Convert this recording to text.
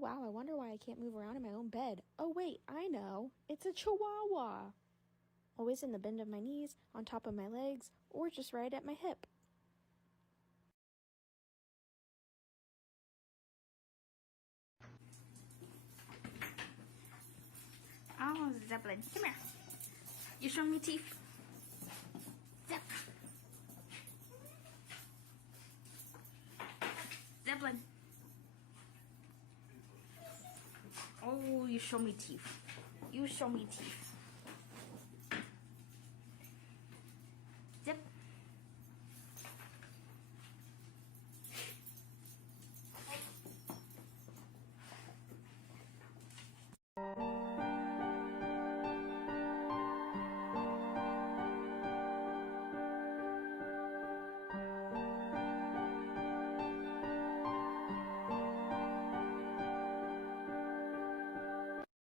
wow, I wonder why I can't move around in my own bed. Oh wait, I know. It's a chihuahua. Always in the bend of my knees, on top of my legs, or just right at my hip. Oh, Zeppelin, come here. You showing me teeth? Zep. Zeppelin. Oh, you show me teeth. You show me teeth. Zip.